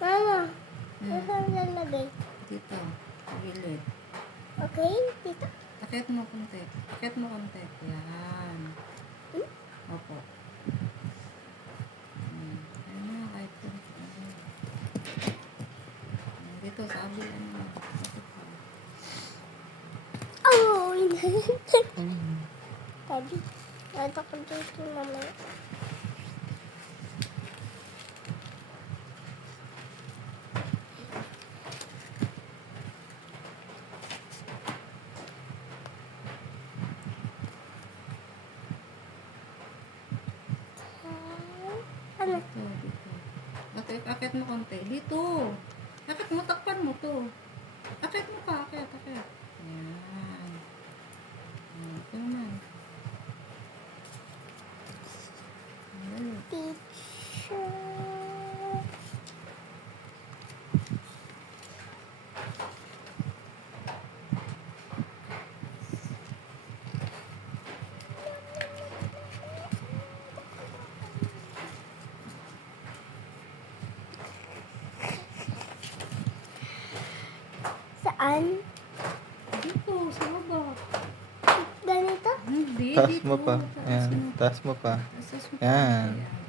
Mama, saan lalagay? Dito. Gilid. Okay, dito. Akit mo konti. Akit mo konti. Yan. Opo. Ayun na, kahit po. Dito, sabi ano. Oh, Sabi, nata ko dito mamaya. Ano? Dito, dito. Akit mo konti. Dito. Akit mo, takpan mo to. Akit mo pa, akit. Yan. Ito naman. Ayan. Teacher. Saan? Dito, sa baba. Ganito? Hindi, Taas dito. mo pa. Taas Yan. mo. Taas mo pa. Taas mo pa. Yan. Ayan.